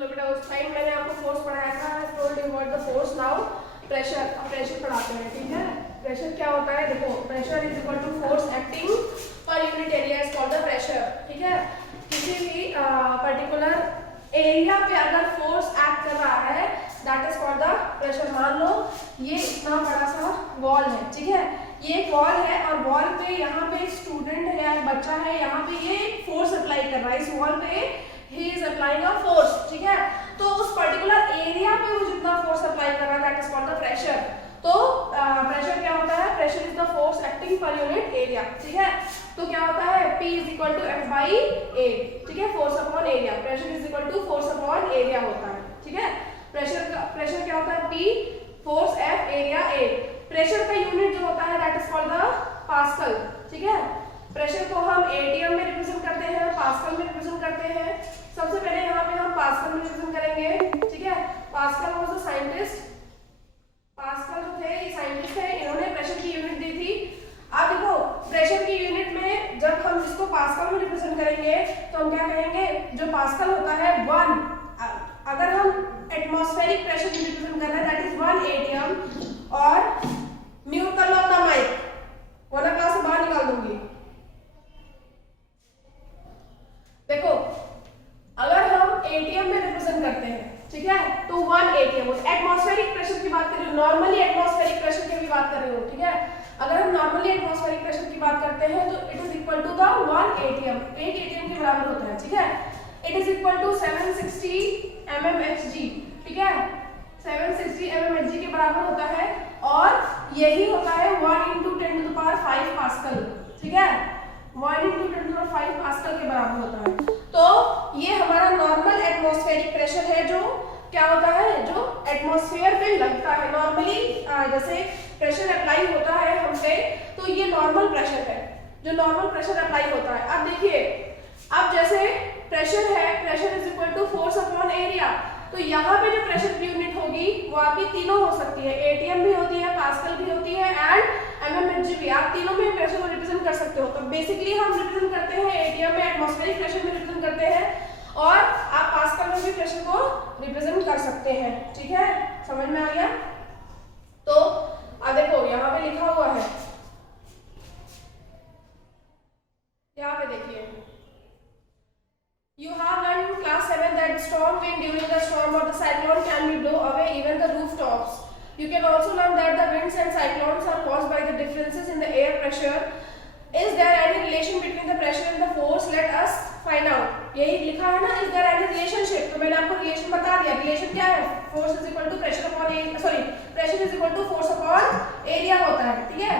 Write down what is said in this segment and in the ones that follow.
चलो बेटा उस टाइम मैंने आपको फोर्स पढ़ाया था, told you what the force, now pressure. अब प्रेशर पढ़ाते हैं, ठीक है। प्रेशर क्या होता है, देखो pressure is equal to force acting per unit area is called the pressure, ठीक है। किसी भी पर्टिकुलर एरिया पे अगर फोर्स एक्ट कर रहा है that is called the pressure. मान लो ये इतना बड़ा सा वॉल है, ठीक है, ये एक वॉल है और वॉल पे यहाँ पे एक स्टूडेंट है या एक बच्चा है, यहाँ पे ये फोर्स अप्लाई कर रहा है, इस वॉल पे ही इज अप्लाइंग अ फोर्स, ठीक है। तो उस पर्टिकुलर एरिया पे वो जितना फोर्स अप्लाई कर रहा है that is called the pressure. तो प्रेशर क्या होता है, pressure is the force acting per unit area, ठीक है। तो क्या होता है, P is equal to F by A, ठीक है, force upon area. Pressure is equal to force upon area होता है, ठीक है। प्रेशर क्या होता है, P force F area A। Pressure का यूनिट जो होता है that is called the pascal, ठीक है। प्रेशर को हम एटीएम में रिप्रेजेंट करते हैं, पास्कल में रिप्रेजेंट करते हैं। सबसे पहले यहाँ पे हम पास्कल में रिप्रेजेंट करेंगे, ठीक है। Pascal was the scientist, pascal जो थे ये साइंटिस्ट थे, इन्होंने प्रेशर की यूनिट दी थी। अब देखो प्रेशर की यूनिट में जब हम इसको पास्कल में रिप्रेजेंट करेंगे तो हम क्या कहेंगे, जो पास्कल होता है 1, अगर हम एटमॉस्फेरिक प्रेशर में रिप्रेजेंट कर रहे हैं दैट इज 1 एटीएम। और म्यूट कर लो अपना माइक वरना क्लास से बाहर निकाल दूंगी। देखो अगर हम एटीएम में रिप्रेजेंट करते हैं, ठीक है, तो 1 एटीएम। एटमॉस्फेरिक प्रेशर की बात कर रही हूँ, नॉर्मली एटमॉस्फेरिक प्रेशर की भी बात कर रही हूँ, ठीक है। अगर हम नॉर्मली एटमॉस्फेरिक प्रेशर की बात करते हैं तो it is equal to the 1 ATM, 1 ATM के बराबर होता है, ठीक है। It is equal to 760 mmHg, ठीक है, 760 mmHg के बराबर होता है। और यही होता है 1 × 10⁵ पास्कल, ठीक है, 1 × 10⁵ पास्कल के बराबर होता है। तो ये हमारा नॉर्मल एटमॉस्फेरिक प्रेशर है, जो क्या होता है, जो एटमॉस्फेयर पे लगता है। नॉर्मली जैसे प्रेशर अप्लाई होता है हम पे तो ये नॉर्मल प्रेशर है, जो नॉर्मल प्रेशर अप्लाई होता है। अब देखिए, अब जैसे प्रेशर है, pressure is equal to force upon area, तो यहाँ पे जो प्रेशर की यूनिट होगी वो आपकी तीनों हो सकती है, एटीएम भी होती है, पास्कल भी होती है एंड mmHg भी। आप तीनों में प्रेशर को रिप्रेजेंट कर सकते हो। तो बेसिकली हम रिप्रेजेंट करते हैं एटीएम में, एटमॉस्फेरिक प्रेशर में रिप्रेजेंट करते हैं, और आप पास्कल में भी प्रेशर को रिप्रेजेंट कर सकते हैं, ठीक है। समझ में आ गया? तो अब देखो यहाँ पे लिखा हुआ है, यहाँ पे देखिए, you have learned in class 7 that strong wind during the storm or the cyclone can be blow away even the rooftops. You can also learn that the winds and cyclones are caused by the differences in the air pressure. Is there any relation between the pressure and the force? Let us find out. यही लिखा है ना, is there any relationship? तो मैंने आपको relation बता दिया। Relation क्या है, force is equal to pressure upon area, sorry pressure is equal to force upon area होता है, ठीक है।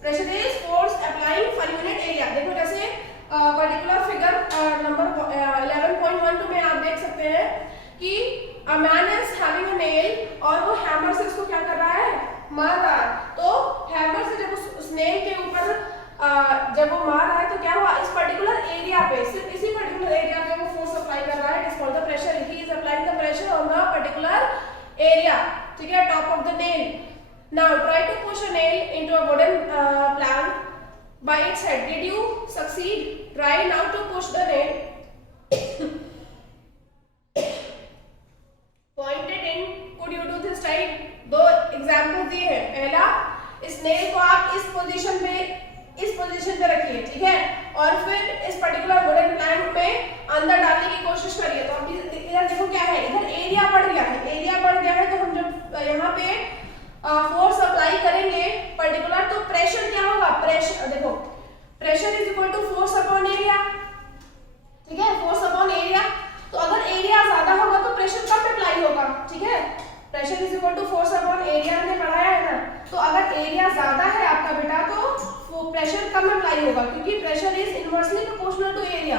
Pressure is force applying per unit area. देखो जैसे पर्टिकुलर फिगर नंबर 11.12 में आप देख सकते हैं कि a man is having a nail और वो हैमर से इसको क्या कर रहा है, मार रहा है। तो हैमर से जब उस नेल के ऊपर जब वो मार रहा है तो क्या हुआ, इस पर्टिकुलर एरिया पे, सिर्फ इसी पर्टिकुलर एरिया पे वो फोर्स अप्लाई कर रहा है। It is called the pressure. He is applying the pressure on the particular area, ठीक है, top of the nail. Now try to push a nail into a wooden plank by its head. Did you succeed? Try now to push the nail pointed in. Could you do this type? दो example दिए हैं। पहला, इस nail को आप इस position पे रखिए, ठीक है, और फिर इस पर्टिकुलर वुडन प्लैंक में अंदर डालने की कोशिश करिए। तो अब इधर देखो क्या है, इधर एरिया बढ़ गया है, एरिया बढ़ गया है। तो हम जब यहाँ पे फोर्स अप्लाई करेंगे पर्टिकुलर, तो प्रेशर क्या होगा, प्रेशर देखो, pressure is equal to force upon area, ठीक है, फोर्स अपॉन एरिया। तो अगर एरिया ज्यादा होगा तो प्रेशर कम अप्लाई होगा, ठीक है। Pressure is equal to force upon area हमने पढ़ाया है ना। तो अगर एरिया ज्यादा है आपका बेटा तो वो प्रेशर कम अप्लाई होगा, क्योंकि pressure is inversely proportional to area.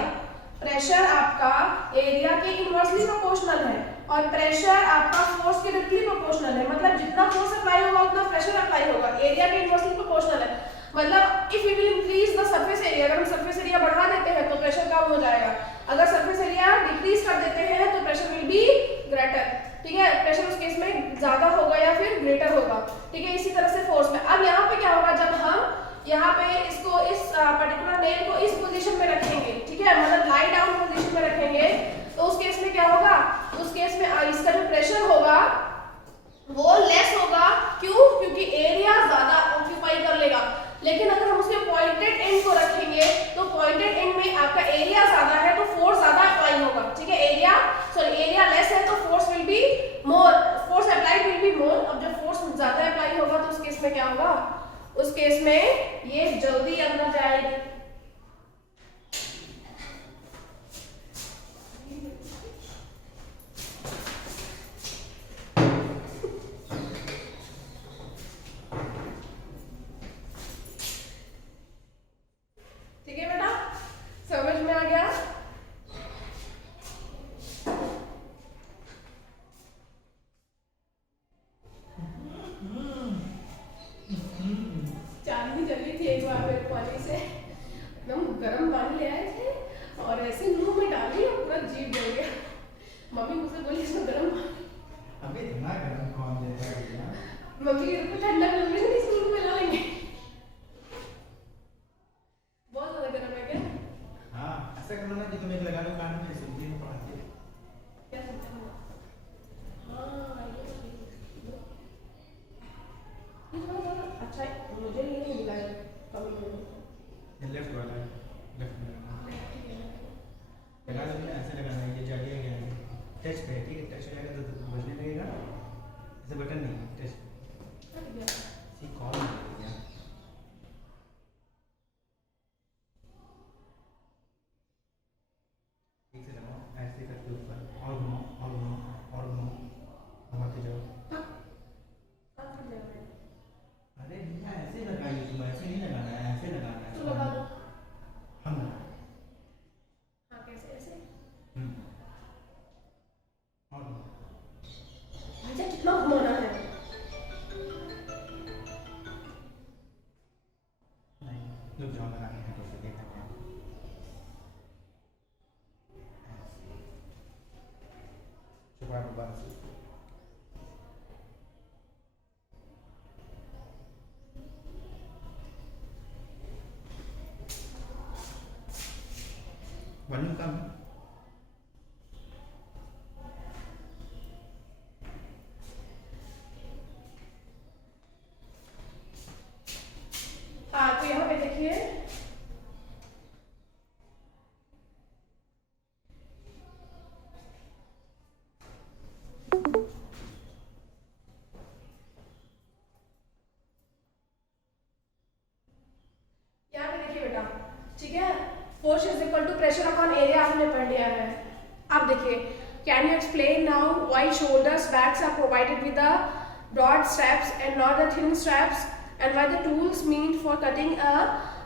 Pressure आपका एरिया के इनवर्सली प्रोपोर्शनल है और प्रेशर आपका फोर्स के डायरेक्टली प्रोपोर्शनल है। मतलब जितना फोर्स अप्लाई होगा उतना प्रेशर अप्लाई होगा, एरिया के इनवर्सली प्रोपोर्शनल है। मतलब if you will increase the surface area, अगर हम सरफेस एरिया बढ़ा देते हैं तो प्रेशर कम हो जाएगा, अगर सरफेस एरिया डिक्रीज कर देते हैं तो प्रेशर विल बी ग्रेटर, ठीक है। प्रेशर उस केस में ज्यादा होगा या फिर ग्रेटर होगा, ठीक है। इसी तरह से फोर्स में अब यहाँ पे क्या होगा, जब हम यहाँ पे इसको इस पर्टिकुलर नेल को इस पोजीशन में रखेंगे, ठीक है, मतलब लाई डाउन पोजीशन में रखेंगे, तो उस केस में क्या होगा, उस केस में इसका जो प्रेशर होगा वो लेस होगा। क्यों? क्योंकि एरिया ज्यादा ऑक्यूपाई कर लेगा। लेकिन अगर हम उसके पॉइंटेड एंड को रखेंगे तो पॉइंटेड एंड में आपका एरिया ज्यादा है तो फोर्स ज्यादा अप्लाई होगा। ठीक है, एरिया लेस है तो force will be more, force applied will be more. अब जब फोर्स ज्यादा अप्लाई होगा तो उस केस में क्या होगा? उस केस में ये जल्दी अंदर जाएगी। ठीक है बेटा, समझ में आ गया? चांदी जली थी एक बार मेरे पानी से, एकदम गर्म पानी ले आए थे और ऐसे मुंह में डाली और पूरा जीभ जल गया। मम्मी मुझसे बोली इसमें गर्म पानी। अबे इतना गर्म कौन देता है? मम्मी को ठंडा कर लेंगे, इसमें मुंह मिला लेंगे। बहुत ज्यादा गर्म है क्या? हाँ, ऐसा करना ना कि तुम एक लगा लो कान में, सुनती हो पढ़ाती हो। क्या सुनते हो? हाँ, ये थोड़ा सा अच्छा है, मुझे ये नहीं मिला है कभी भी। ये लेफ्ट वाला है, लेफ्ट में लगा लो ना, ऐसे लगाना है, ये जाली है क्या? टच पे, ठीक है, टच करेगा तो बजने लगेगा। ऐसे बटन नहीं, टच सी कॉल नहीं है। ठीक से लगाओ, ऐसे करके ऊपर और घुमाओ और घुमाओ और घुमाओ, घुमाते जाओ। अरे भैया ऐसे लगाइए, तुम ऐसे नहीं लगाना है, ऐसे लगाना है। तो लगा दो। हम हाँ, कैसे ऐसे? और अच्छा, कितना घुमाना है? नहीं, रुक जाओ, लगाने हैं तो फिर देखा जाए। चुपा दोबारा से। वॉल्यूम कम है। हाँ, तो यहाँ पे देखिए, यहाँ पे देखिए बेटा, ठीक है, force is equal to pressure upon area आपने पढ़ लिया है। अब देखिए, can you explain now why shoulders bags are provided with the broad straps and not the thin straps, and why the tools meant for cutting a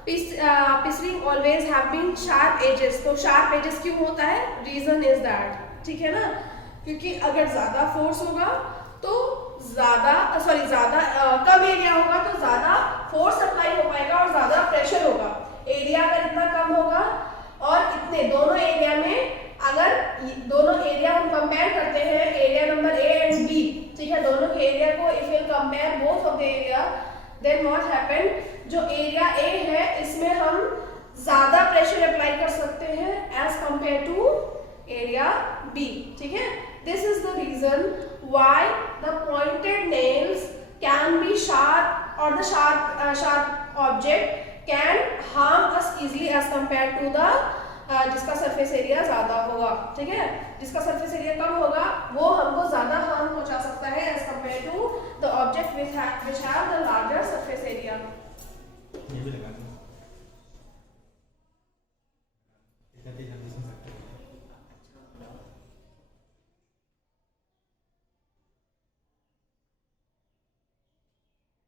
piecing always have been sharp edges। तो sharp edges क्यों होता है? Reason is that, ठीक है ना, क्योंकि अगर ज्यादा फोर्स होगा तो कम एरिया होगा तो ज्यादा फोर्स अप्लाई हो पाएगा और ज्यादा प्रेशर होगा। एरिया अगर इतना कम होगा और इतने दोनों एरिया में, अगर दोनों एरिया हम कंपेयर करते हैं, area number A and B, ठीक है, दोनों के एरिया को if you compare both of the area, then what happen, जो एरिया ए है इसमें हम ज्यादा प्रेशर अप्लाई कर सकते हैं as compare to area B. ठीक है, this is the reason why the pointed nails can be sharp और the sharp object can harm us easily as compare to the जिसका सरफेस एरिया ज्यादा होगा। ठीक है, जिसका सरफेस एरिया कम होगा वो हमको ज्यादा हार्म पहुंचा सकता है as compare to the object which have the larger surface area. ये भी लगा दो, इतना तेज जल्दी सुन सकते हो।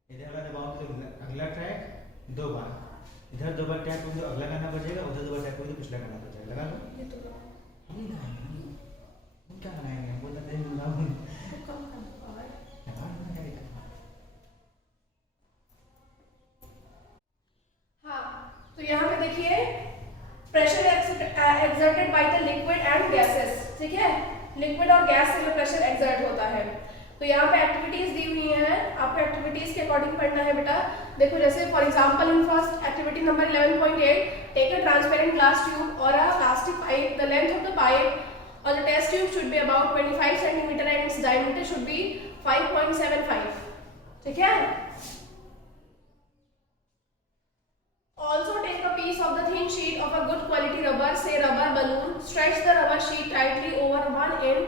इधर वाला दबाओ तो अगला ट्रैक दो बार, इधर दो बार टैप करोगे तो अगला गाना बजेगा, उधर दो बार टैप करोगे तो पिछला गाना बजेगा। लगा लो, ये तो नहीं लगाएंगे, वो क्या लगाएंगे, बोलता नहीं लगाऊं, हाँ, तो यहाँ पे देखिए, pressure exerted by the liquid and gases. ठीक है, लिक्विड और गैस से जो प्रेशर एक्सर्ट होता है, तो यहाँ पे एक्टिविटीज दी हुई हैं, आपको एक्टिविटीज के अकॉर्डिंग पढ़ना है बेटा। देखो, जैसे for example in first activity number 11.8, take a transparent glass tube और a plastic pipe, the length of the pipe or the test tube should be about 25 centimeter and its diameter should be 5.75. ठीक है? Also take a piece of the thin sheet of a good quality rubber, say rubber balloon. Stretch the rubber sheet tightly over one end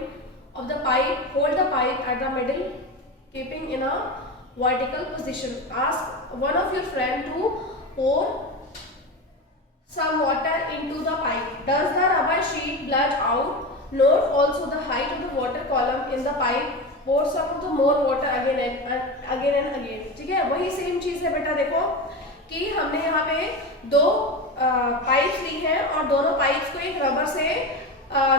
of the pipe. Hold the pipe at the middle, keeping in a vertical position. Ask one of your friend to pour some water into the pipe. Does the rubber sheet bulge out? Note also the height of the water column in the pipe. Pour some of the more water again and again. ठीक है, वही same चीज है बेटा। देखो कि हमने यहाँ पे दो पाइप्स ली हैं और दोनों पाइप्स को एक रबर से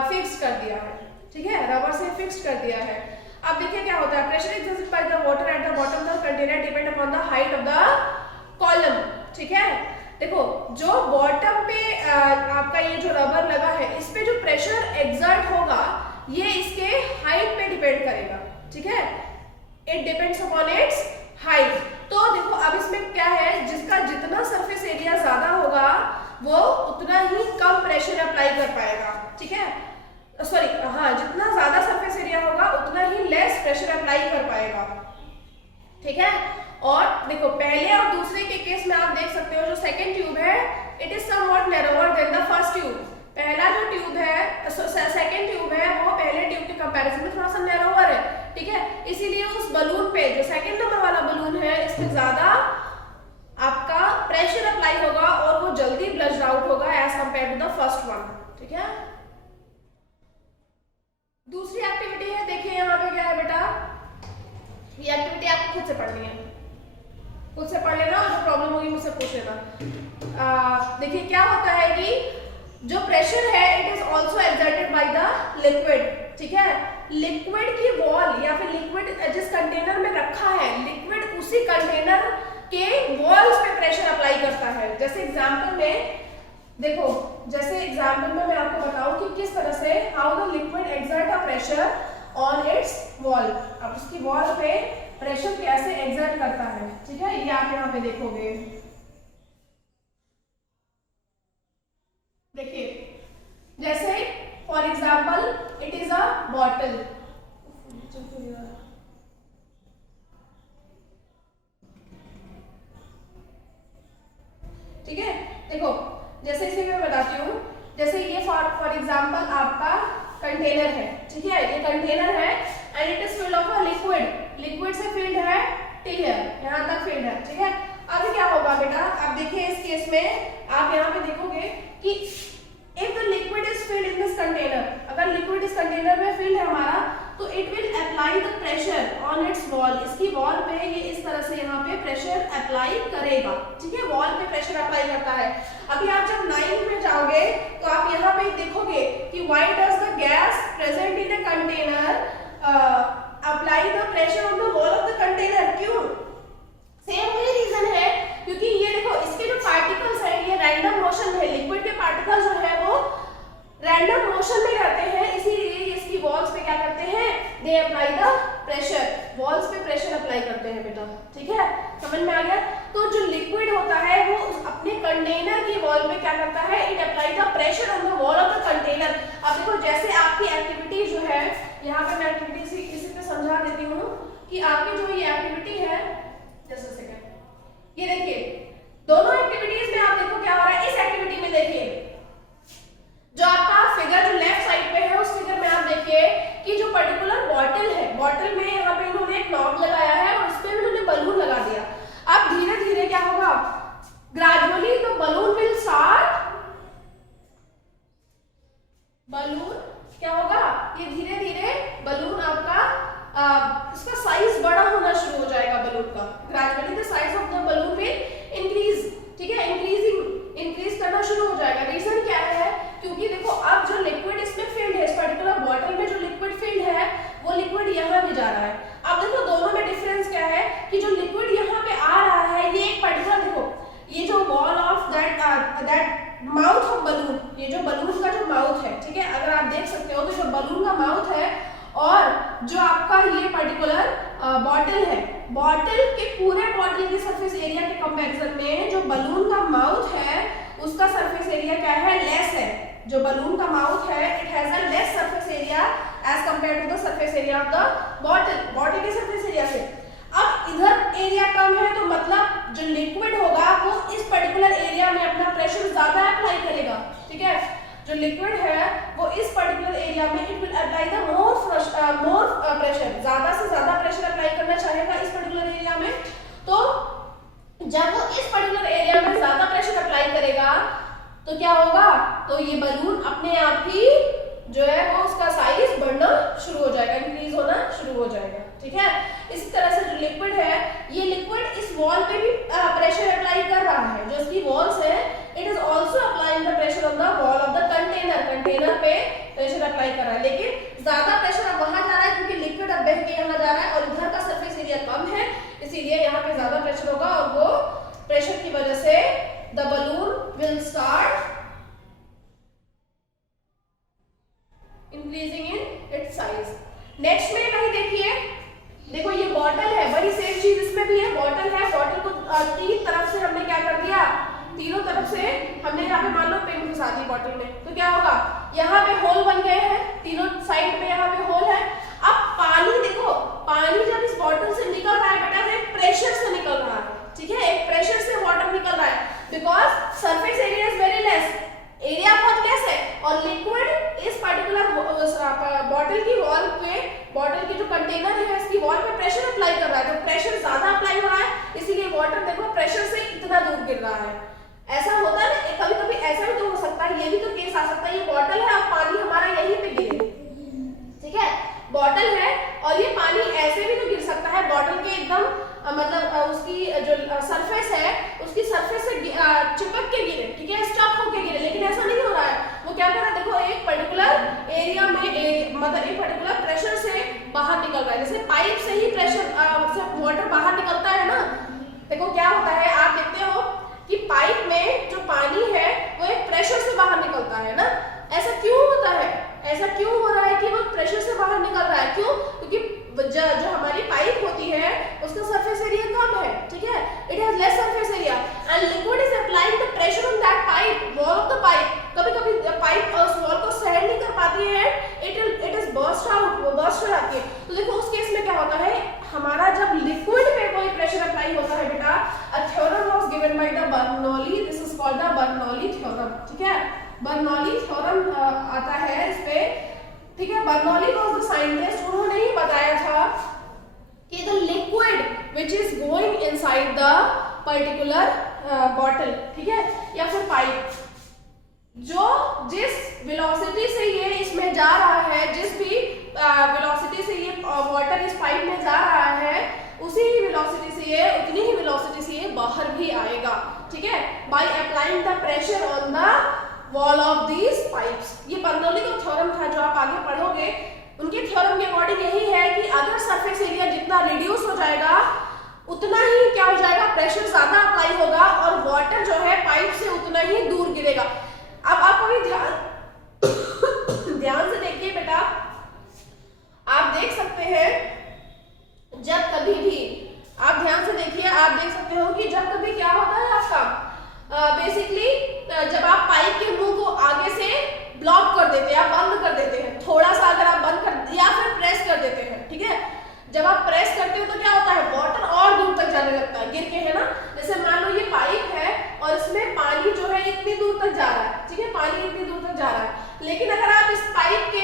फिक्स कर दिया है। ठीक है, रबर से फिक्स कर दिया है। अब देखिए क्या होता है, pressure exerted by the water at the bottom of the container depend upon the height of the column. ठीक है, देखो जो बॉटम पे आपका ये जो रबर लगा है इस पे जो प्रेशर एक्सर्ट होगा ये इसके हाइट पे डिपेंड करेगा। ठीक है, it depends upon its height. तो देखो अब इसमें क्या है, जिसका जितना सरफेस एरिया ज्यादा होगा वो उतना ही कम प्रेशर अप्लाई कर पाएगा। ठीक है, सॉरी हाँ, जितना ज्यादा सरफेस एरिया होगा उतना ही लेस प्रेशर अप्लाई कर पाएगा। ठीक है, और देखो पहले और दूसरे के केस में आप देख सकते हो जो सेकंड ट्यूब है it is somewhat narrower than the first tube. पहला जो ट्यूब है सेकंड ट्यूब है वो पहले ट्यूब के कंपैरिजन में थोड़ा सा नैरोअर है। ठीक है, इसीलिए उस बलून पे जो सेकंड नंबर वाला बलून है इसमें ज्यादा आपका प्रेशर अप्लाई होगा और वो जल्दी ब्लश आउट होगा as compare to the first one. ठीक है, दूसरी एक्टिविटी है, देखिए यहाँ पे क्या है बेटा, ये एक्टिविटी आपको खुद से पढ़नी है, खुद से पढ़ लेना और जो प्रॉब्लम होगी मुझसे पूछ लेना। देखिए क्या होता है कि जो प्रेशर है it is also exerted by the liquid. ठीक है, लिक्विड की वॉल या फिर लिक्विड जिस कंटेनर में रखा है लिक्विड उसी कंटेनर के वॉल्स पे प्रेशर अप्लाई करता है। जैसे एग्जांपल में देखो, जैसे एग्जांपल में मैं आपको बताऊं कि किस तरह से how the liquid exert a pressure on it's wall. अब उसकी वॉल पे प्रेशर कैसे एक्सर्ट करता है। ठीक है, ये आप यहाँ पे देखोगे। देखिए जैसे for example it is a bottle. ठीक है, देखो जैसे इसे मैं बताती हूँ, जैसे ये फॉर एग्जाम्पल आपका कंटेनर है। ठीक है, ये कंटेनर है and it is filled of a liquid. Liquid से फिल्ड है टिल हियर, यहाँ तक फिल्ड है। ठीक है, अब क्या होगा बेटा, अब देखिए इस केस में आप यहाँ पे देखोगे कि if the liquid is filled in this container, अगर लिक्विड इस कंटेनर में फिल्ड है हमारा तो it will apply the pressure on it's wall. इसकी वॉल पे ये इस तरह से यहाँ पे प्रेशर अप्लाई करेगा। ठीक है, वॉल पे प्रेशर अप्लाई करता है। अभी आप जब 9th में जाओगे तो आप यहाँ पे देखोगे कि why does the gas present in a container apply the pressure on the wall of the container. क्यों? सेम वही रीजन है, क्योंकि ये देखो इसके जो पार्टिकल्स हैं ये रैंडम मोशन में, लिक्विड के पार्टिकल्स जो है वो रैंडम मोशन में रहते हैं, इसीलिए इसकी वॉल्स पे क्या करते हैं, they apply the pressure, walls पे प्रेशर अप्लाई करते हैं बेटा। ठीक है, समझ में आ गया? तो जो लिक्विड होता है वो अपने कंटेनर की वॉल पे क्या करता है, it apply the pressure on the wall of the container. अब देखो जैसे आपकी एक्टिविटी जो है, यहाँ पे मैं एक्टिविटी इसी पे समझा देती हूँ कि आपकी जो ये एक्टिविटी है, जस्ट अ सेकंड, ये देखिए दोनों एक्टिविटीज में आप देखो क्या हो रहा है। इस एक्टिविटी में देखिए जो आपका फिगर जो लेफ्ट साइड पे है उस फिगर में आप देखिए कि जो पर्टिकुलर बॉटल है, बॉटल में यहाँ पे इन्होंने एक नॉब लगाया है और उस पे इन्होंने बलून लगा दिया। अब धीरे धीरे क्या होगा, gradually the balloon will start, balloon क्या होगा, ये धीरे धीरे बलून आपका इसका साइज बड़ा होना शुरू हो जाएगा बलून का। Gradually the size of the balloon will increase. ठीक है, इंक्रीज करना शुरू हो जाएगा। रीजन क्या है, क्योंकि देखो अब जो लिक्विड इसमें फिल्ड है, इस पर्टिकुलर बॉटल में जो लिक्विड फिल्ड है वो लिक्विड यहाँ भी जा रहा है। अब देखो दोनों में डिफरेंस क्या है कि जो लिक्विड यहाँ पे आ रहा है ये एक पर्टिकुलर, देखो ये जो wall of that mouth of balloon, ये जो बलून का जो माउथ है, ठीक है, अगर आप देख सकते हो तो जो बलून का माउथ है और जो आपका ये पर्टिकुलर बॉटल है, बॉटल के पूरे बॉटल की सरफेस एरिया के कंपैरिजन में जो बलून का माउथ है उसका सरफेस एरिया क्या है, लेस है। जो बलून का माउथ है it has a less surface area as compare to the surface area of the bottle. Bottle के सरफेस एरिया से अब इधर एरिया कम है तो मतलब जो लिक्विड होगा वो इस पर्टिकुलर एरिया में अपना प्रेशर ज्यादा अप्लाई करेगा, ठीक है। जो लिक्विड है वो इस पर्टिकुलर एरिया में it will apply the more pressure, ज्यादा से ज्यादा प्रेशर अप्लाई करना चाहेगा इस पर्टिकुलर एरिया में। तो जब वो इस पर्टिकुलर एरिया में ज्यादा प्रेशर अप्लाई करेगा तो क्या होगा, तो ये बलून अपने आप ही जो है वो उसका साइज बढ़ना शुरू हो जाएगा, इंक्रीज होना शुरू हो जाएगा, ठीक है। इसी तरह से जो लिक्विड है ये लिक्विड इस वॉल पे भी प्रेशर अप्लाई कर रहा है, जो इसकी वॉल्स है it is also applying the pressure on the wall of the container, container पे प्रेशर अप्लाई कर रहा है। लेकिन ज्यादा प्रेशर अब वहां जा रहा है क्योंकि लिक्विड अब बह के यहाँ जा रहा है और इधर का सरफेस एरिया कम है, इसीलिए यहाँ पे ज्यादा प्रेशर होगा और वो प्रेशर की वजह से the balloon will start increasing in its size. Next में वही देखिए, देखो ये बॉटल है, वही सेम चीज इसमें भी है, बॉटल है, बॉटल को तीन तरफ से हमने क्या कर दिया, तीनों तरफ से हमने यहाँ पे मान लो पिन घुसा दी बॉटल में, तो क्या होगा यहाँ पे होल बन गए हैं, तीनों साइड में यहाँ पे होल है। अब पानी देखो, पानी जब इस बॉटल से निकल रहा है बेटा तो एक प्रेशर से निकल रहा है, ठीक है, एक प्रेशर से वाटर निकल रहा है because surface area is very less, area बहुत लेस है और लिक्विड इस पर्टिकुलर बॉटल की वॉल पे, बॉटल की जो कंटेनर है इसकी वॉल पे प्रेशर अप्लाई कर रहा है, तो प्रेशर ज्यादा अप्लाई हो रहा है, इसीलिए वाटर देखो प्रेशर से इतना दूर गिर रहा है। ऐसा होता है ना, कभी कभी ऐसा भी तो हो सकता है, ये भी तो केस आ सकता है, ये बॉटल है और पानी हमारा यहीं पे गिरे, ठीक है, बॉटल है और ये पानी ऐसे भी तो गिर सकता है, बॉटल के एकदम मतलब उसकी जो सरफेस है उसकी सरफेस से चिपक के गिरे, ठीक है, स्टक होके गिरे, लेकिन ऐसा नहीं हो रहा है, वो क्या कर रहा है, देखो एक पर्टिकुलर एरिया में मतलब एक पर्टिकुलर प्रेशर से बाहर निकल रहा है, जैसे पाइप से ही प्रेशर से वाटर बाहर निकलता है ना, देखो क्या होता है, आप देखते हो कि पाइप में जो पानी है वो एक प्रेशर से बाहर निकलता है ना, ऐसा क्यों होता है, ऐसा क्यों हो रहा है कि वो प्रेशर से बाहर निकल रहा है, क्यों, क्योंकि जो हमारी पाइप होती है उसका सरफेस एरिया कम है, ठीक है, it has less surface area and liquid is applying the pressure on that pipe, wall of the pipe, कभी-कभी पाइप उस वॉल को सहन नहीं कर पाती है, इट इज बर्स्ट आउट, वो बर्स्ट हो जाती है। तो देखो उस केस में क्या होता है, हमारा जब लिक्विड पे कोई प्रेशर अप्लाई होता है बेटा, अ theorem was given by the Bernoulli, this is called the Bernoulli theorem, ठीक है, बर्नौली थ्योरम आता है इस पे, ठीक है। बर्नौली वाज द साइंटिस्ट, उन्होंने ही बताया था कि the liquid which is going inside the particular bottle, ठीक है, या फिर पाइप, जो जिस वेलोसिटी से ये इसमें जा रहा है, जिस भी वेलोसिटी से ये वाटर इस पाइप में जा रहा है, उसी ही वेलोसिटी से ये, उतनी ही वेलोसिटी से ये बाहर भी आएगा, ठीक है, by applying the pressure on the wall of these pipes. ये बर्नौली का थ्योरम था, जो आप आगे पढ़ोगे, उनके थ्योरम के अकॉर्डिंग यही है कि अगर सरफेस एरिया जितना रिड्यूस हो जाएगा उतना ही क्या हो जाएगा, प्रेशर ज्यादा अप्लाई होगा और वाटर जो है पाइप से उतना ही दूर गिरेगा। अब आप अभी ध्यान से देखिए बेटा, आप देख सकते हैं जब कभी भी, आप ध्यान से देखिए, आप देख सकते हो कि जब कभी क्या होता है आपका, बेसिकली जब आप पाइप के मुंह को आगे से ब्लॉक कर देते हैं, आप बंद कर देते हैं, थोड़ा सा अगर आप बंद कर या फिर प्रेस कर देते हैं, ठीक है, जब आप प्रेस करते हो तो क्या होता है, वाटर और दूर तक जाने लगता है, गिर के, है ना, जैसे मान लो ये पाइप है और इसमें पानी जो है इतनी दूर तक जा रहा है, ठीक है, पानी इतनी दूर तक जा रहा है, लेकिन अगर आप इस पाइप के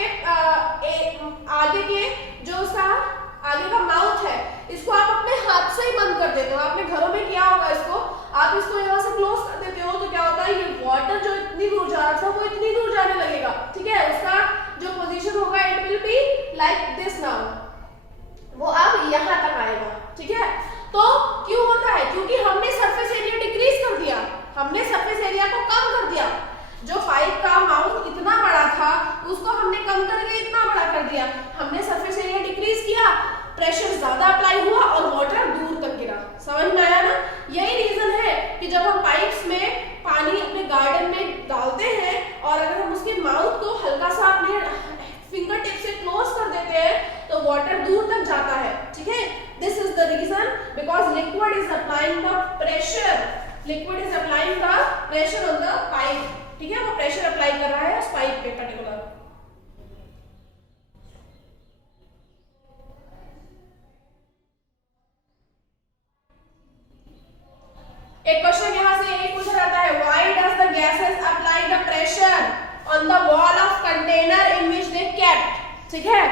आगे के जो उसका आगे का माउथ है, इसको आप अपने हाथ से ही बंद कर देते हो, आपने घरों में किया होगा इसको, आप इसको यहाँ से क्लोज कर देते हो, तो क्या होता है, ये वाटर जो इतनी दूर जा रहा था वो इतनी दूर जाने लगेगा, ठीक है, उसका जो पोजीशन होगा it will be like this now, वो अब यहाँ तक आएगा, ठीक है। तो क्यों होता है, क्योंकि हमने सरफेस एरिया डिक्रीज कर दिया, हमने सरफेस एरिया को कम कर दिया, जो पाइप का माउथ इतना बड़ा था उसको हमने कम करके इतना बड़ा कर दिया, हमने सरफेस एरिया डिक्रीज किया, प्रेशर ज्यादा अप्लाई हुआ और वाटर दूर तक गिरा, समझ में आया ना। यही रीजन है कि जब हम पाइप्स में पानी अपने गार्डन में डालते हैं और अगर हम उसके माउथ को हल्का सा अपने फिंगर टिप से क्लोज कर देते हैं तो वाटर दूर तक जाता है, ठीक है। This is the reason because liquid is applying the pressure, liquid is applying the pressure on the pipe. ठीक है, वो प्रेशर अप्लाई कर रहा है उस पाइप पे पर्टिकुलर। एक क्वेश्चन यहाँ से एक पूछा जाता है, why does the gases apply the pressure on the wall of container in which they kept. ठीक है,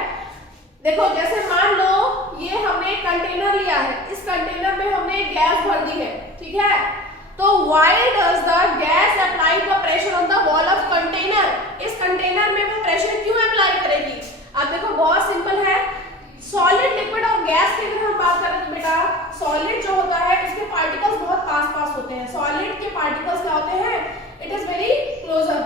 देखो जैसे मान लो ये हमने एक कंटेनर लिया है, इस कंटेनर में हमने गैस भर दी है, ठीक है, तो why does the gas apply the pressure on the wall of container. इस कंटेनर में वो प्रेशर क्यों अप्लाई करेगी? अब देखो बहुत सिंपल है, सॉलिड, लिक्विड और गैस की अगर हम बात करें तो बेटा सॉलिड जो होता है इसके पार्टिकल्स बहुत पास होते हैं। सॉलिड के पार्टिकल्स क्या होते हैं? It is very closer,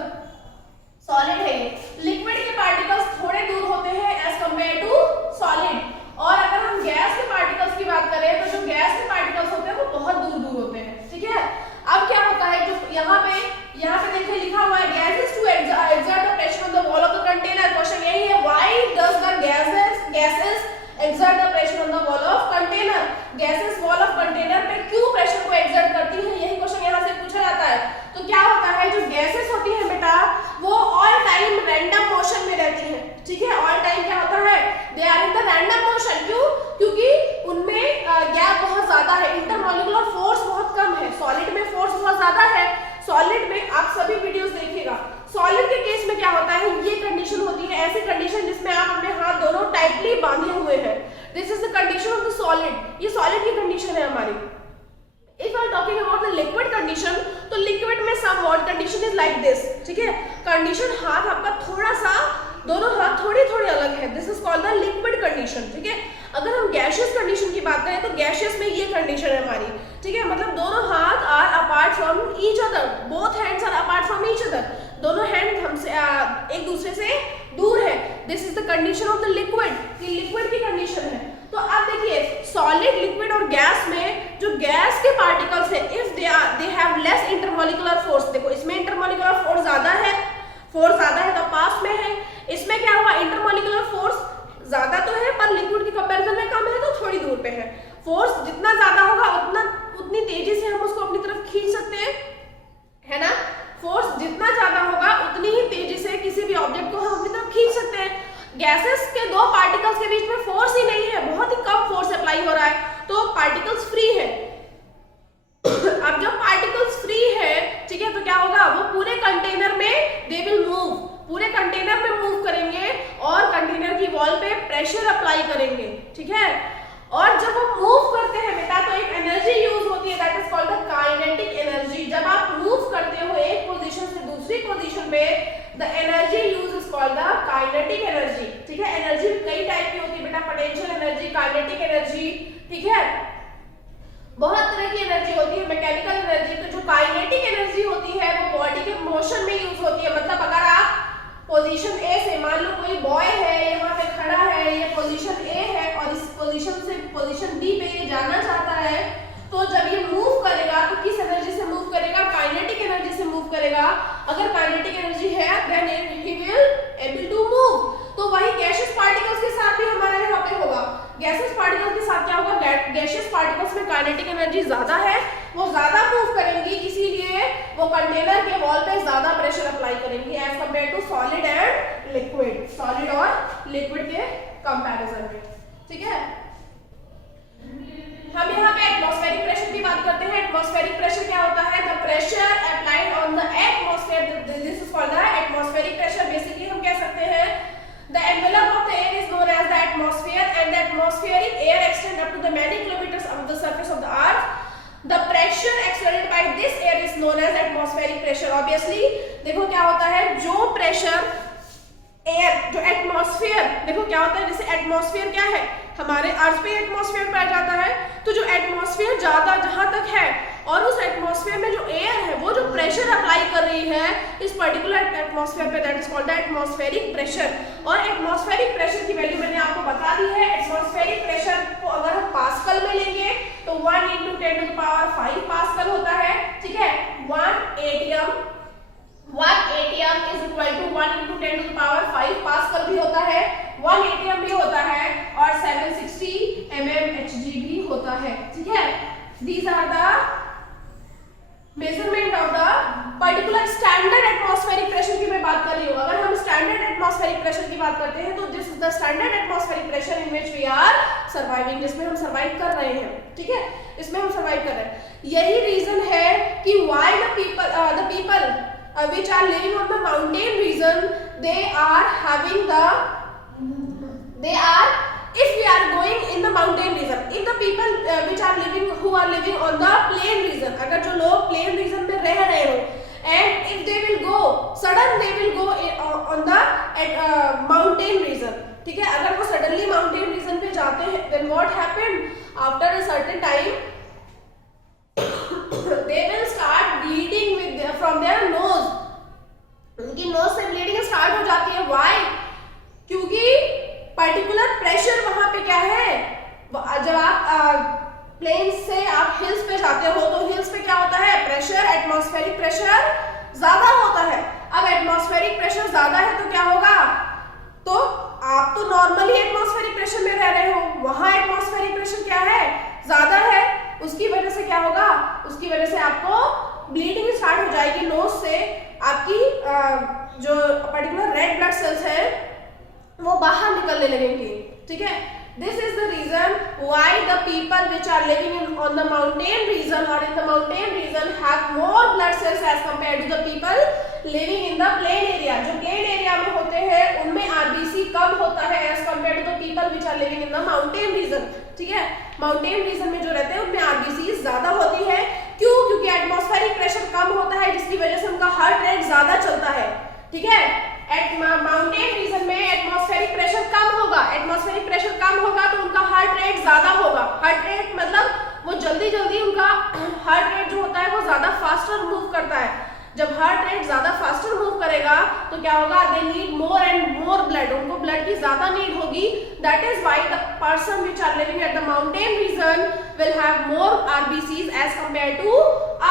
solid है ये। लिक्विड के पार्टिकल्स थोड़े दूर होते हैं एज कंपेयर टू सॉलिड। और अगर हम गैस के पार्टिकल्स की बात करें तो जो गैस के पार्टिकल्स होते हैं वो बहुत दूर होते हैं। ठीक है, अब क्या होता है, जो यहाँ पे देखिए लिखा हुआ है gases to exert the pressure on the wall of the container। Question यही है, why does the gases exert the pressure on the wall of container। Gases wall of container पे क्यों प्रेशर को exert करती है, यही क्वेश्चन यहाँ से पूछा जाता है। तो क्या होता है, जो गैसेस होती है बेटा वो ऑल टाइम रैंडम मोशन में रहती है। ठीक है, ऑल टाइम क्या होता है, they are in the random motion. क्यों? क्योंकि उनमें गैप बहुत ज्यादा है, इंटरमॉलिक्यूलर फोर्स बहुत कम है। सॉलिड में फोर्स बहुत ज्यादा है। सॉलिड में आप सभी वीडियोस देखिएगा, सॉलिड के केस में क्या होता है, ये कंडीशन होती है, ऐसी कंडीशन जिसमें आप अपने हाथ दोनों टाइटली बांधे हुए हैं। This is the condition of the solid, ये सॉलिड की कंडीशन है हमारी। If I am talking about the liquid condition, तो लिक्विड में somewhat condition is like this। ठीक है, कंडीशन हाथ आपका थोड़ा सा, दोनों हाथ थोड़े अलग है। This is called the liquid condition. ठीक है, अगर हम गैशियस कंडीशन की बात करें तो गैशियस में ये कंडीशन है हमारी। ठीक है, मतलब दोनों हाथ are apart from each other, both hands are apart from each other, दोनों हैंड हमसे एक दूसरे से दूर है। This is the condition of the liquid, ये लिक्विड की कंडीशन है। तो अब देखिए सॉलिड, लिक्विड और गैस में जो गैस के पार्टिकल्स है, if they have less intermolecular force, देखो इसमें इंटरमॉलिक्यूलर फोर्स ज्यादा है, तो पास में है। इसमें क्या हुआ, इंटरमॉलिक्यूलर फोर्स ज्यादा तो है पर लिक्विड की कंपैरिजन में कम है, तो थोड़ी दूर पे है। फोर्स जितना ज्यादा होगा उतनी तेजी से हम उसको अपनी तरफ खींच सकते हैं, है ना। फोर्स जितना ज्यादा होगा उतनी ही तेजी से किसी भी ऑब्जेक्ट को हम अपनी तरफ खींच सकते हैं। गैसेस के दो पार्टिकल्स के बीच में फोर्स ही नहीं है, बहुत ही कम फोर्स अप्लाई हो रहा है, तो पार्टिकल्स फ्री है। अब जब पार्टिकल्स फ्री है, ठीक है, तो क्या होगा, वो पूरे कंटेनर में दे विल मूव, पूरे कंटेनर में मूव करेंगे और कंटेनर की वॉल पे प्रेशर अप्लाई करेंगे। ठीक है, और जब वो मूव करते हैं बेटा तो एक एनर्जी यूज होती है, that is called the kinetic energy. जब आप मूव करते हो एक पोजीशन से दूसरी पोजीशन पे, the energy use is called the kinetic energy. ठीक है, एनर्जी कई टाइप की होती है बेटा, पोटेंशियल एनर्जी, काइनेटिक एनर्जी, ठीक है, बहुत तरह की एनर्जी होती है, मैकेनिकल एनर्जी। तो जो काइनेटिक एनर्जी होती है वो बॉडी के मोशन में यूज होती है। मतलब अगर आप पोजीशन ए से, मान लो कोई बॉय है यहाँ पे खड़ा है, ये पोजीशन ए है और इस पोजीशन से पोजीशन बी पे ये जाना चाहता है, तो जब ये मूव करेगा तो किस एनर्जी से मूव करेगा, काइनेटिक एनर्जी से मूव करेगा। अगर काइनेटिक एनर्जी है then he will able to move. तो वही गैसियस पार्टिकल्स के साथ भी हमारा यहाँ पे होगा। गैसियस पार्टिकल्स के साथ क्या होगा, गैसियस पार्टिकल्स में काइनेटिक एनर्जी ज्यादा है, वो ज्यादा मूव करेंगी, इसीलिए वो कंटेनर के वॉल पे ज्यादा प्रेशर अप्लाई करेंगी as compare to solid and liquid, solid और लिक्विड के कंपैरिजन में। ठीक है, हम यहाँ पे एटमॉस्फेरिक प्रेशर की बात करते हैं। एटमॉस्फेरिक प्रेशर क्या होता है, the pressure applied on the atmosphere, this is called the atmospheric pressure. Basically हम कह सकते हैं the envelope of the air is known as the atmosphere and the atmospheric air extends up to the many kilometers above the surface of the earth. The pressure exerted by this air is known as atmospheric pressure. Obviously देखो क्या होता है, जो pressure air, जो atmosphere, देखो क्या होता है, जैसे एटमॉस्फेयर क्या है, हमारे अर्थ पे एटमॉस्फेयर पाया जाता है, तो जो एटमॉस्फेयर ज्यादा जहां तक है और उस एटमॉस्फेयर में जो एयर है वो जो प्रेशर अप्लाई कर रही है इस पर्टिकुलर एटमॉस्फेयर पे, that is called the atmospheric pressure. और एटमॉस्फेरिक प्रेशर की वैल्यू मैंने आपको बता दी है। एटमॉस्फेरिक प्रेशर को अगर हम पास्कल में लेंगे तो 1 × 10⁵ पास्कल होता है। ठीक है, 1 atm is equal to 1 × 10⁵ pascal भी होता है, 1 atm भी होता है और 760 mmHg भी होता है। ठीक है, these are the measurement of the particular standard atmospheric pressure की मैं बात कर रही हूँ। अगर हम स्टैंडर्ड एटमॉस्फेरिक प्रेशर की बात करते हैं तो this is the standard atmospheric pressure in which we are surviving, जिसमें हम सर्वाइव कर रहे हैं, ठीक है, इसमें हम सर्वाइव कर रहे हैं। यही रीजन है कि why the people which are living on the mountain region, they are if we are going in the mountain region, if the people which are living who are living on the plain region, अगर जो लोग plain region में रह रहे हो, and if they will go they will go on the mountain region, ठीक है, अगर वो suddenly mountain region पे जाते हैं, then what happened after a certain time they will start bleeding from their nose, उनकी नोज से ब्लीडिंग स्टार्ट हो जाती है। व्हाई? क्योंकि पर्टिकुलर प्रेशर वहां पे क्या है, जब आप प्लेन से आप हिल्स पे जाते हो तो हिल्स पे क्या होता है, प्रेशर, एटमॉस्फेरिक प्रेशर ज्यादा होता है। अब एटमॉस्फेरिक प्रेशर ज्यादा है तो क्या होगा, तो आप तो नॉर्मली एटमॉस्फेरिक प्रेशर में रह रहे हो, वहां एटमॉस्फेरिक प्रेशर क्या है, ज्यादा है, उसकी वजह से क्या होगा, उसकी वजह से आपको ब्लीडिंग स्टार्ट हो जाएगी नोज से, आपकी जो पर्टिकुलर रेड ब्लड सेल्स है वो बाहर निकलने लगेंगी, ठीक है। This is the reason why the people which are living in on the mountain region और in the mountain region have more blood cells as compared to the people living in the plain area. जो plain area में होते हैं उनमें RBC कम होता है as compared to the people which are living in the mountain region, ठीक है। माउंटेन रीजन में जो रहते हैं उनमें आरबीसी ज्यादा होती है। क्यों? क्योंकि एटमॉस्फेरिक प्रेशर कम होता है जिसकी वजह से उनका हार्ट रेट ज्यादा चलता है, ठीक है। माउंटेन रीजन में एटमॉस्फेरिक प्रेशर कम होगा, एटमॉस्फेरिक प्रेशर कम होगा तो उनका हार्ट रेट ज्यादा होगा। हार्ट रेट मतलब वो जल्दी जल्दी उनका हार्ट रेट जो होता है वो ज्यादा फास्टर मूव करता है। जब हार्ट रेट ज्यादा फास्टर मूव करेगा तो क्या होगा, they need more and more blood, उनको ब्लड की ज्यादा नीड होगी। That is why the person which are living at the mountain region will have more RBCs as compared to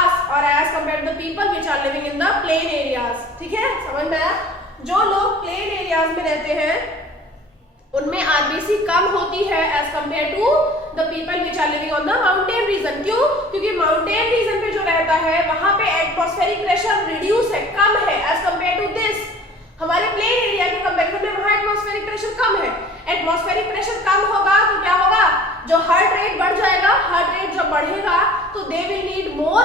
us और as compared to the people which are living in the plain areas, ठीक है, समझ में आया। जो लोग plain areas में रहते हैं उनमें आरबीसी कम होती है as compare to the people which are living on the mountain region. क्यों? क्योंकि माउंटेन रीजन पे जो रहता है वहां पे एटमॉस्फेरिक प्रेशर रिड्यूस है, कम है एज कंपेयर टू दिस। हमारे प्लेन एरिया के कंपैरिजन में वहां एटमॉस्फेरिक प्रेशर कम है। एटमॉस्फेरिक प्रेशर कम होगा तो क्या होगा, जो हार्ट रेट बढ़ जाएगा, हार्ट रेट जब बढ़ेगा तो they will need more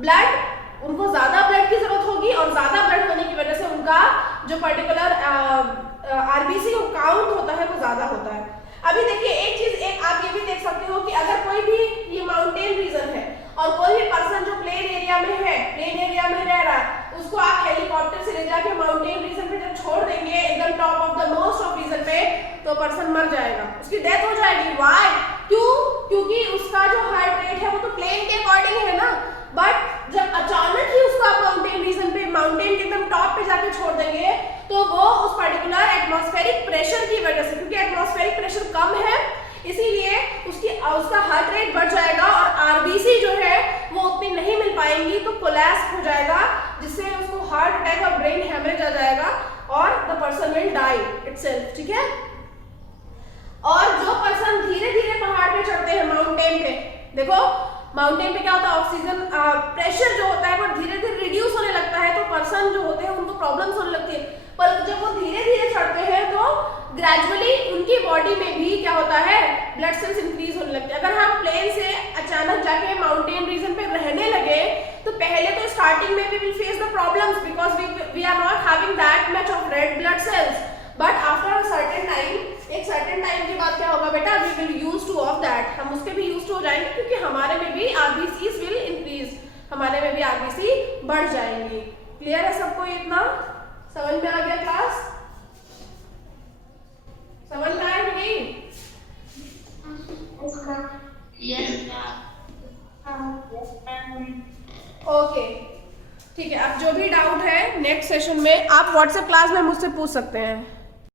blood, उनको ज्यादा ब्लड की जरूरत होगी और ज्यादा ब्लड होने की वजह से उनका जो पर्टिकुलर आरबीसी का काउंट होता है वो ज्यादा होता है। अभी देखिए एक चीज आप ये भी देख सकते हो कि अगर कोई भी ये माउंटेन रीजन है और कोई भी पर्सन जो प्लेन एरिया में है, प्लेन एरिया में रह रहा है, उसको आप हेलीकॉप्टर से ले जाके माउंटेन रीजन पे जब छोड़ देंगे एकदम top of the most of region पे, तो पर्सन मर जाएगा, उसकी डेथ हो जाएगी। व्हाई? क्यों? क्योंकि उसका जो हार्ट रेट है वो तो प्लेन के अकॉर्डिंग है ना, बट जब अचानक ही उसको आप माउंटेन रीजन पे, माउंटेन के एकदम टॉप पे जाके छोड़ देंगे तो वो उस पर्टिकुलर एटमॉस्फेरिक प्रेशर की वजह से, क्योंकि एटमॉस्फेरिक प्रेशर कम है इसीलिए उसका हार्ट रेट बढ़ जाएगा और आरबीसी जो है वो उतनी नहीं मिल पाएंगी तो कोलैप्स हो जाएगा, जिससे उसको हार्ट अटैक और ब्रेन हैमरेज आ जाएगा और the person will die itself, ठीक है। और जो पर्सन धीरे धीरे पहाड़ पे चढ़ते हैं माउंटेन पे, देखो माउंटेन पे क्या होता है, ऑक्सीजन प्रेशर जो होता है वो धीरे धीरे रिड्यूस होने लगता है तो पर्सन जो होते हैं उनको प्रॉब्लम्स होने लगती है। पर जब वो धीरे धीरे चढ़ते हैं तो ग्रेजुअली उनकी बॉडी में भी क्या होता है, ब्लड सेल्स इंक्रीज होने लगते हैं। अगर हम प्लेन से अचानक जाके माउंटेन रीजन पे रहने लगे तो पहले तो स्टार्टिंग में we will face the problems because we are not having that much of red blood cells, but after a certain time, एक सर्टेन टाइम के बाद क्या होगा बेटा, we will use to of that, हम उसके भी यूज टू हो जाएंगे क्योंकि हमारे में भी आरबीसीज विल इंक्रीज, हमारे में भी आरबीसी बढ़ जाएंगी। क्लियर है सबको? इतना समझ में आ गया? क्लास समझ में आया कि नहीं? ओके ठीक है। अब जो भी डाउट है नेक्स्ट सेशन में आप व्हाट्सएप क्लास में मुझसे पूछ सकते हैं।